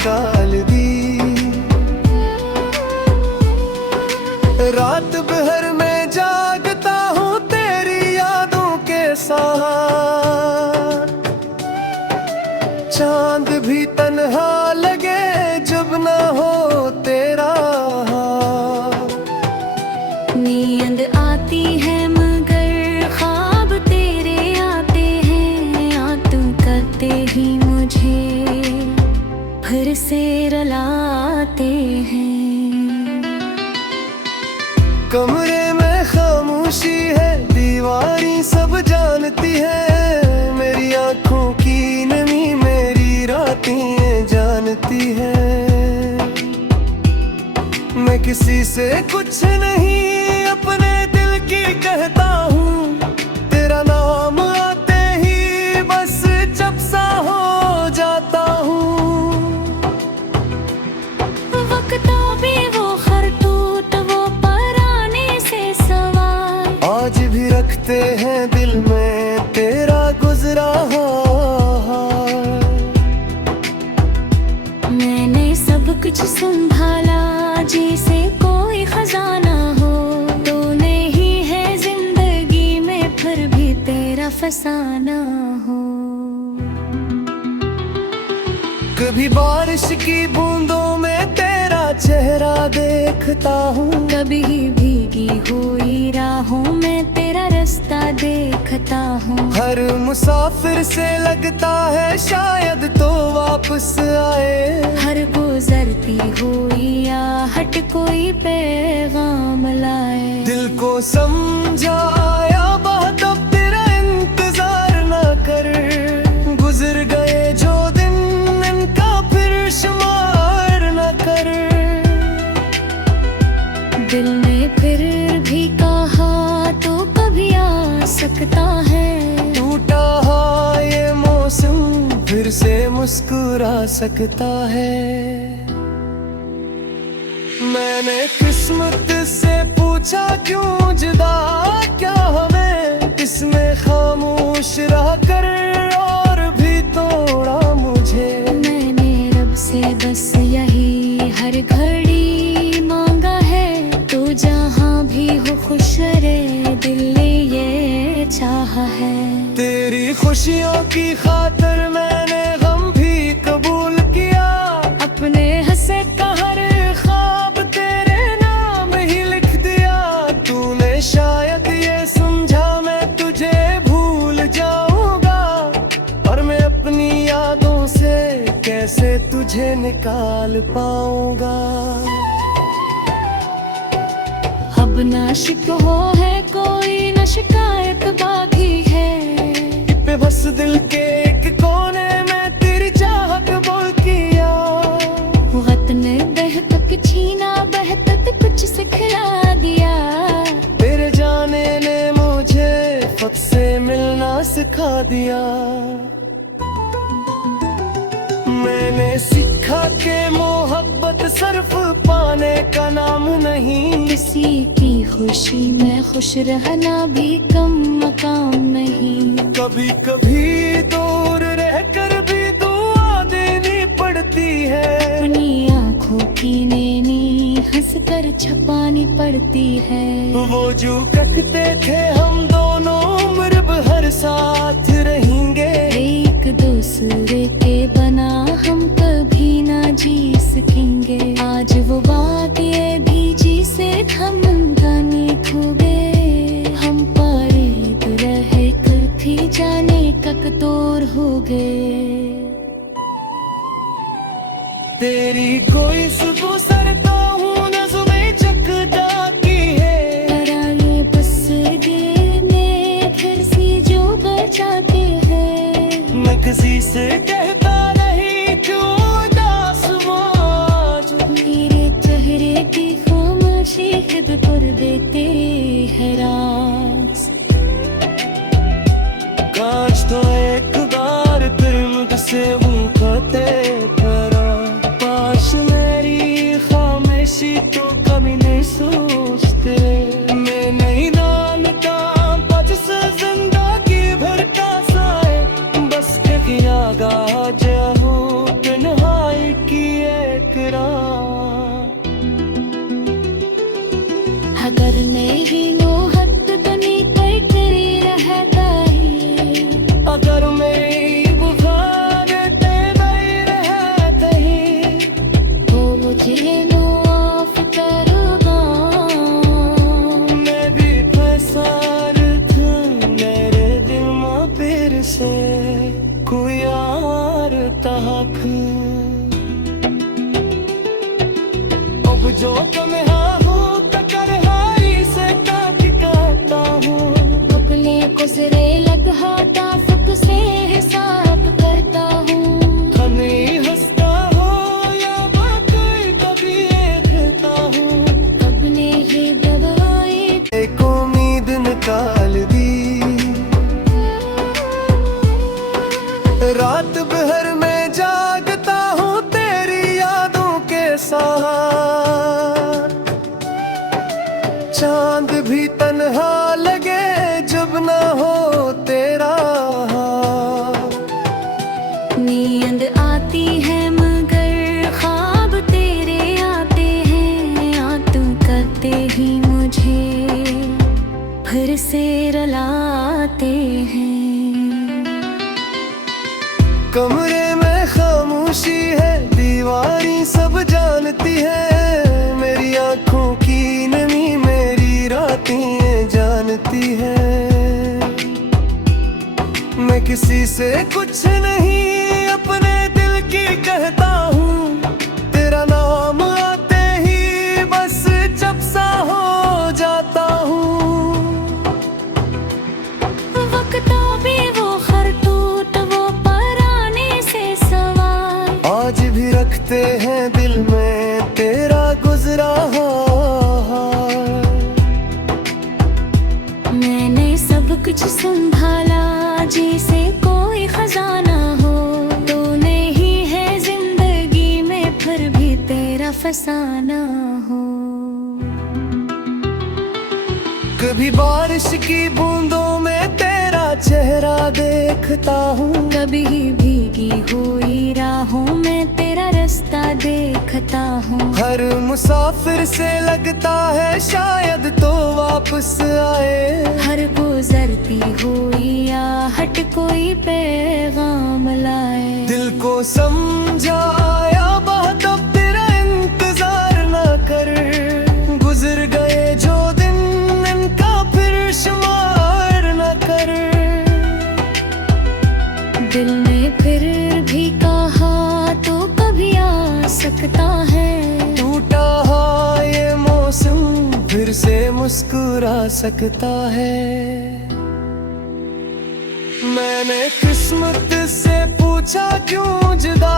निकाल दी। रात भर में जागता हूँ तेरी यादों के साथ, चांद भी तन्हा लगे जब ना हो तेरा हाथ। नींद आती है मगर ख्वाब तेरे आते हैं, आतू करते ही मुझे फिर से रुलाते हैं। कमरे में खामोशी है, दीवारी सब जानती है, मेरी आंखों की नमी मेरी रातें जानती है। मैं किसी से कुछ नहीं अपने दिल की कहता हूँ, तेरा नाम आते ही बस जब सा हो जाता हूँ। वक्त भी वो खरतूत वो पराने से सवाल, आज भी रखते हैं दिल में तेरा गुजरा हाल। मैंने सब कुछ संभाला जैसे कोई खजाना हो, तूने ही है जिंदगी में फिर भी तेरा फसाना हो। कभी बारिश की बूंदों में तेरा चेहरा देखता हूँ, कभी भीगी हुई राहों में तेरा रास्ता देखता हूँ। हर मुसाफिर से लगता है शायद तो वापस आए, हर गुजरती हुई आहट कोई पैगाम लाए। दिल को समझाया बहुत अब तेरा इंतजार ना कर, गुजर गए जो दिन इनका फिर शुमार ना कर। दिल ने फिर भी कहा तो कभी आ सकता है, टूटा है ये मौसम फिर से मुस्कुरा सकता है। मैंने किस्मत से पूछा क्यों जुदा क्या हमें, इसमें खामोश रह कर और भी तोड़ा मुझे। मैंने रब से बस यही हर घड़ी मांगा है, तू जहाँ भी हो खुश रहे दिल ने ये चाहा है। तेरी खुशियों की खातिर मैंने गम भी कबूल किया, अपने हंसे का हर ख्वाब तेरे नाम ही लिख दिया। तूने शायद ये समझा मैं तुझे भूल जाऊंगा, और मैं अपनी यादों से कैसे तुझे निकाल पाऊंगा। अब ना शिकवा है कोई न शिकायत बाकी है, पे बस दिल के एक कोने में तेरी चाहत बोल किया। वक्त ने बहतक छीना बहतक कुछ सिखला दिया, तेरे जाने ने मुझे खुद से मिलना सिखा दिया। मैंने सीखा के मोहब्बत सिर्फ पाने का नाम नहीं, किसी की खुशी में खुश रहना भी कम मकाम नहीं। कभी कभी दूर रहकर भी दुआ देनी पड़ती है, अपनी आँखों की नैनी हंस कर छपानी पड़ती है। वो जो कहते थे हम दोनों उम्र भर साथ रहेंगे, एक दूसरे के बना हम कभी ना जी सकेंगे। आज वो बात ये भी जी से हम गाने खो गए, हम पारीद रहे कर भी जाने ककतोर हो गए। तेरी कोई सुबह सरता हूँ नज़्में चकदा की है, तेरा ये बस दिल में फिर सी जो बचाते हैं। मैं किसी से कहता नहीं क्यों उदास वो आज, मेरे चेहरे की खामोशी खुद कर देते हैं राज। काश तो एक बार फिर मुझसे वो कहते करो, पास मेरी खामोशी तो कभी नहीं सोचते। मैं नहीं जानता बस जिंदगी भर का साए, बस के किया गा लाख। अब जो कन्हा हूँ तकर हारी से काटता हूँ। अपने को सिरे लगाता फुक से हिसाब करता हूँ। हमें हंसता हो या बातें कभी देखता हूँ। अपने ही दवाई एक उम्मीद निकाल दी, रात भर में जागता हूँ तेरी यादों के साथ। चांद भी तन्हा लगे जब ना हो तेरा हाथ। नींद आती है मगर ख्वाब तेरे आते हैं। याद करते ही मुझे फिर से रुलाते हैं। कमरे में खामोशी है, दीवारी सब जानती है। मेरी आंखों की नमी मेरी रातें जानती है। मैं किसी से कुछ नहीं अपने दिल की कहता हूँ। तेरा नाम आते ही बस जब सा हो जाता हूँ। वक्त भी वो खरतूत वो पराने से सवाल आज भी रखते हैं दिल में तेरा गुजरा हाल। मैंने सब कुछ संभाला जैसे कोई खजाना हो। तूने ही है जिंदगी में फिर भी तेरा फसाना हो। कभी बारिश की बूंदों में तेरा चेहरा देखता हूँ। कभी भीगी हुई राहों में तेरा रास्ता देखता हूँ। हर मुसाफिर से लगता है शायद तो वापस आए। हर गुजरती हुई आहट कोई पैगाम लाए। दिल को समझाया बहुत अब तेरा इंतजार ना कर। गुजर गए जो दिन इनका फिर शुमार ना कर। दिल ने फिर भी कहा तो कभी आ सकता है। टूटा हा ये मौसम फिर से मुस्कुरा सकता है। मैंने किस्मत से पूछा क्यों जुदा